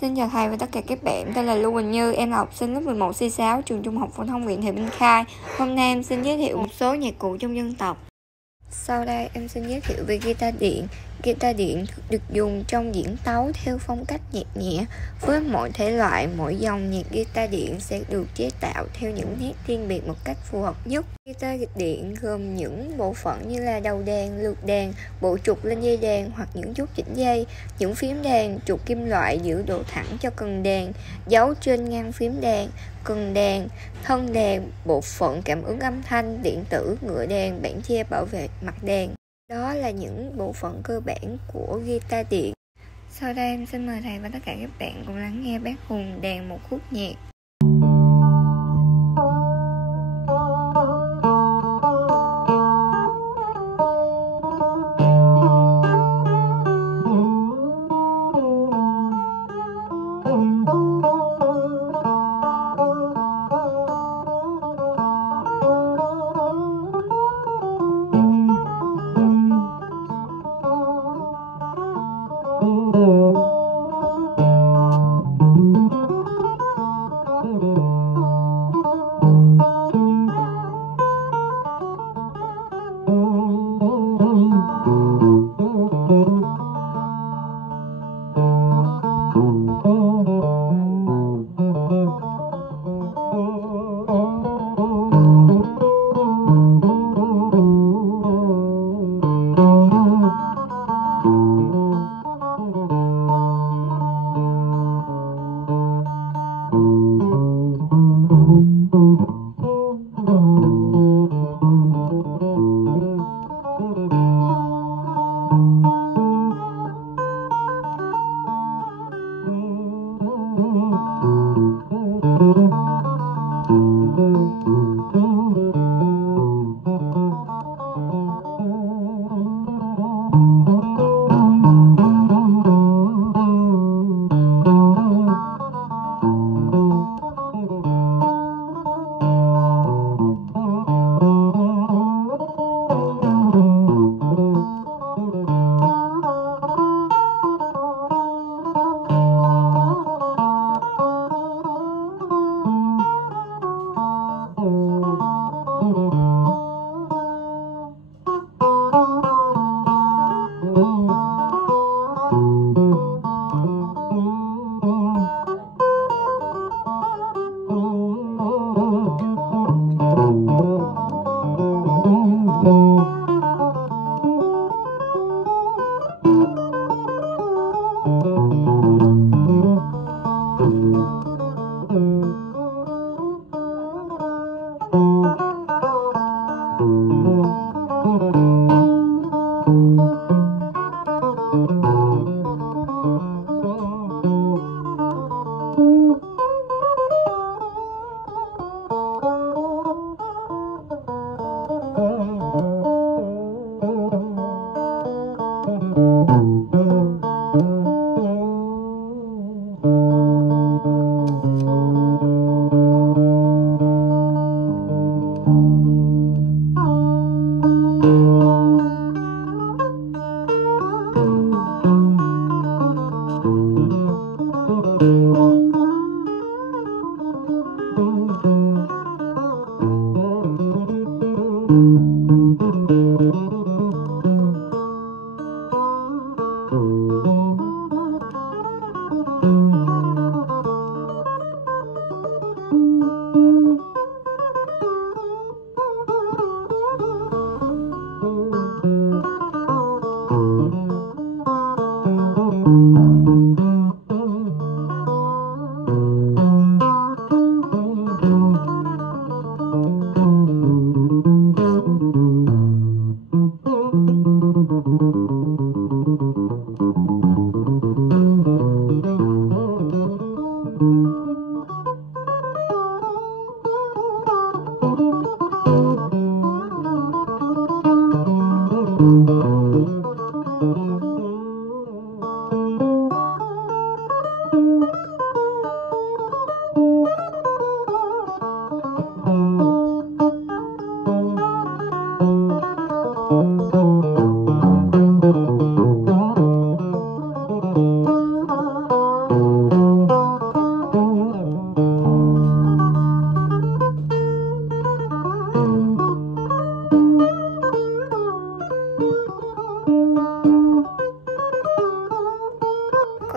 Xin chào thầy và tất cả các bạn, tên là Lưu Quỳnh Như, em là học sinh lớp 11C6 trường Trung học phổ thông huyện Thị Minh Khai. Hôm nay em xin giới thiệu một số nhạc cụ trong dân tộc. Sau đây em xin giới thiệu về guitar điện. Guitar điện được dùng trong diễn tấu theo phong cách nhạc nhẹ. Với mỗi thể loại, mỗi dòng nhạc guitar điện sẽ được chế tạo theo những nét riêng biệt một cách phù hợp nhất. Guitar điện gồm những bộ phận như là đầu đàn, lược đàn, bộ trục lên dây đàn hoặc những chốt chỉnh dây, những phím đàn, trục kim loại giữ độ thẳng cho cần đàn, dấu trên ngang phím đàn, cần đàn, thân đàn, bộ phận cảm ứng âm thanh, điện tử, ngựa đàn, bảng che bảo vệ mặt đàn. Đó là những bộ phận cơ bản của guitar điện. Sau đây em xin mời thầy và tất cả các bạn cùng lắng nghe bác Hùng đàn một khúc nhạc.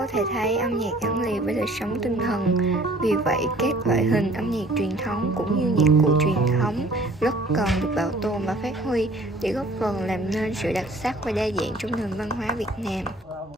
có thể thấy âm nhạc gắn liền với đời sống tinh thần. Vì vậy, các loại hình âm nhạc truyền thống cũng như nhạc cụ truyền thống rất cần được bảo tồn và phát huy để góp phần làm nên sự đặc sắc và đa dạng trong nền văn hóa Việt Nam.